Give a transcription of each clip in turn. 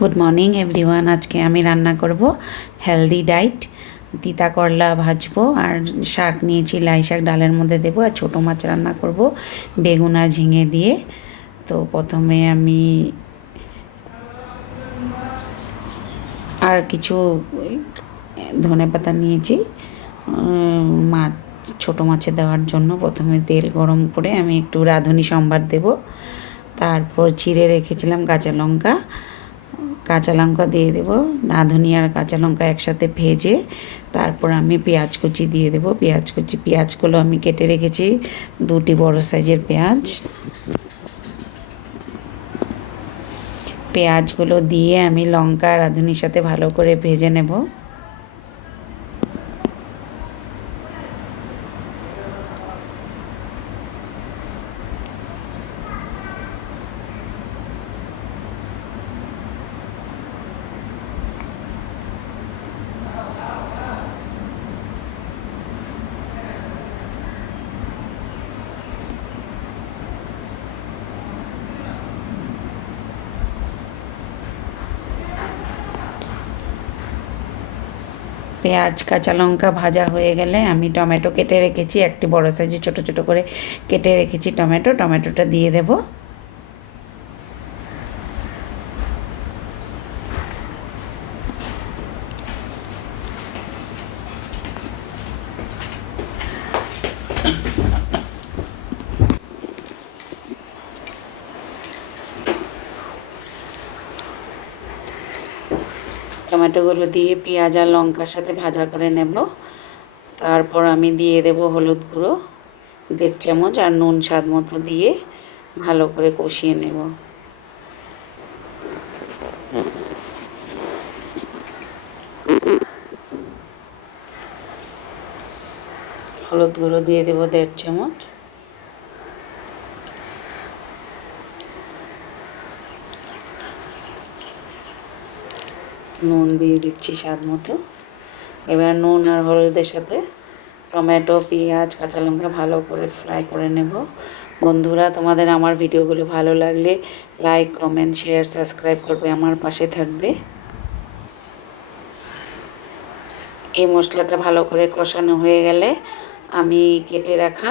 Good morning everyone. আজকে আমি রান্না করব হেলদি ডায়েট। তিতা করলা ভাজবো আর শাক নিয়েছি, লাই শাক ডালের মধ্যে দেবো, আর ছোটো মাছ রান্না করব বেগুন আর ঝিঙে দিয়ে। তো প্রথমে আমি আর কিছু ধনেপাতা নিয়েছি মাছ, ছোটো মাছে দেওয়ার জন্য। প্রথমে তেল গরম করে আমি একটু রাঁধুনি সম্বার দেব, তারপর চিড়ে রেখেছিলাম কাঁচা লঙ্কা দিয়ে দেবো। রাঁধুনি আর কাঁচা লঙ্কা একসাথে ভেজে তারপর আমি পেঁয়াজ কুচি দিয়ে দেবো। পেঁয়াজগুলো আমি কেটে রেখেছি, 2টি বড় সাইজের পেঁয়াজগুলো দিয়ে আমি লঙ্কা রাঁধুনির সাথে ভালো করে ভেজে নেব। পেঁয়াজ কাঁচা লঙ্কা ভাজা হয়ে গেলে আমি টমেটো কেটে রেখেছি, একটি বড় সাইজে ছোট ছোট করে কেটে রেখেছি টমেটোটা দিয়ে দেব। টমেটোগুলো দিয়ে পেঁয়াজ আর লঙ্কার সাথে ভাজা করে নেব। তারপর আমি দিয়ে দেব হলুদ গুঁড়ো 1.5 চামচ আর নুন স্বাদ মতো দিয়ে ভালো করে কষিয়ে নেব। হলুদ গুঁড়ো দিয়ে দেব 1.5 চামচ। নুন দিয়ে দিচ্ছি স্বাদ মতো। এবার নুন আর হলুদের সাথে টমেটো, পেঁয়াজ, কাঁচা লঙ্কা ভালো করে ফ্রাই করে নেব। বন্ধুরা, তোমাদের আমার ভিডিওগুলো ভালো লাগলে লাইক, কমেন্ট, শেয়ার, সাবস্ক্রাইব করবে, আমার পাশে থাকবে। এই মশলাটা ভালো করে কষানো হয়ে গেলে আমি কেটে রাখা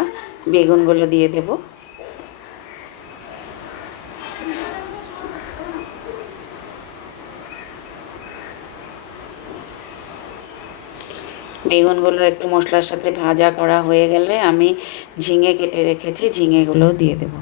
বেগুনগুলো দিয়ে দেব। বেগুনগুলো একটু মশলার সাথে ভাজা করা হয়ে গেলে আমি ঝিঙে কেটে রেখেছি, ঝিঙেগুলোও দিয়ে দেব।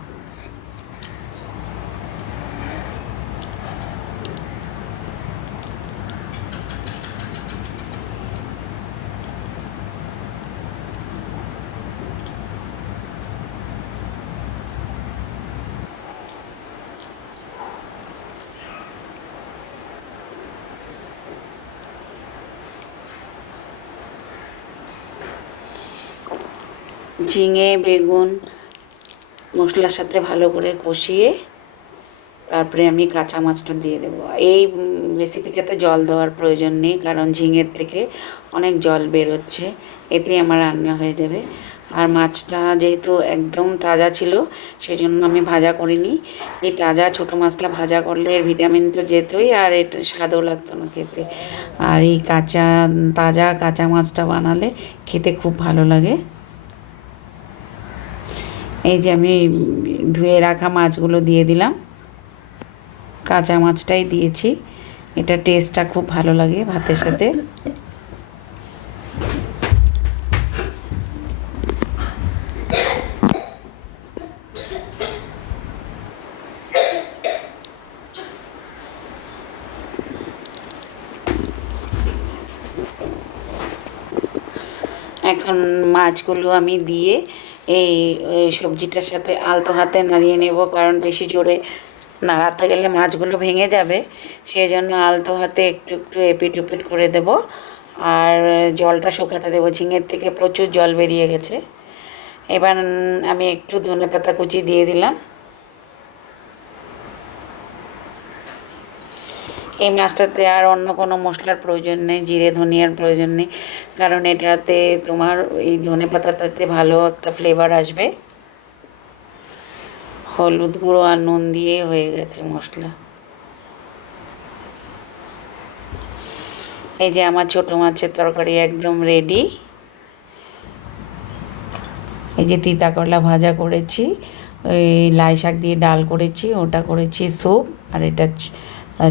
ঝিঙে বেগুন মশলার সাথে ভালো করে কষিয়ে তারপরে আমি কাঁচা মাছটা দিয়ে দেবো। এই রেসিপিটাতে জল দেওয়ার প্রয়োজন নেই, কারণ ঝিঙের থেকে অনেক জল বেরোচ্ছে, এতে আমার রান্না হয়ে যাবে। আর মাছটা যেহেতু একদম তাজা ছিল সেই জন্য আমি ভাজা করিনি। এই তাজা ছোটো মাছটা ভাজা করলে এর ভিটামিন তো যেতই, আর এটা স্বাদও লাগতো না খেতে। আর এই তাজা কাঁচা মাছটা বানালে খেতে খুব ভালো লাগে। এই যে আমি ধুয়ে রাখা মাছগুলো দিয়ে দিলাম, কাঁচা মাছটাই দিয়েছি, এটা টেস্টটা খুব ভালো লাগে ভাতের সাথে। এখন মাছগুলো আমি দিয়ে এই সবজিটার সাথে আলতো হাতে নাড়িয়ে নেব, কারণ বেশি জোরে নাড়াতে গেলে মাছগুলো ভেঙে যাবে, সেই জন্য আলতো হাতে একটু একটু এপিট ওপিট করে দেব। আর জলটা শুকাতে দেবো, ঝিঙের থেকে প্রচুর জল বেরিয়ে গেছে। এবার আমি একটু ধনেপাতা কুচি দিয়ে দিলাম। এই মাছটাতে আর অন্য কোনো মশলার প্রয়োজন নেই, জিরে ধনিয়ার প্রয়োজন নেই, কারণ এটাতে তোমার এই ধনেপাতাটাতে ভালো একটা ফ্লেভার আসবে। হলুদ গুঁড়ো আর নুন দিয়ে হয়ে গেছে মশলা। এই যে আমার ছোটো মাছের তরকারি একদম রেডি। এই যে তিতা করলা ভাজা করেছি, ওই লাই শাক দিয়ে ডাল করেছি, ওটা করেছি স্যুপ, আর এটা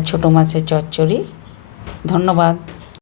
ছোটো মাছের চচ্চড়ি। ধন্যবাদ।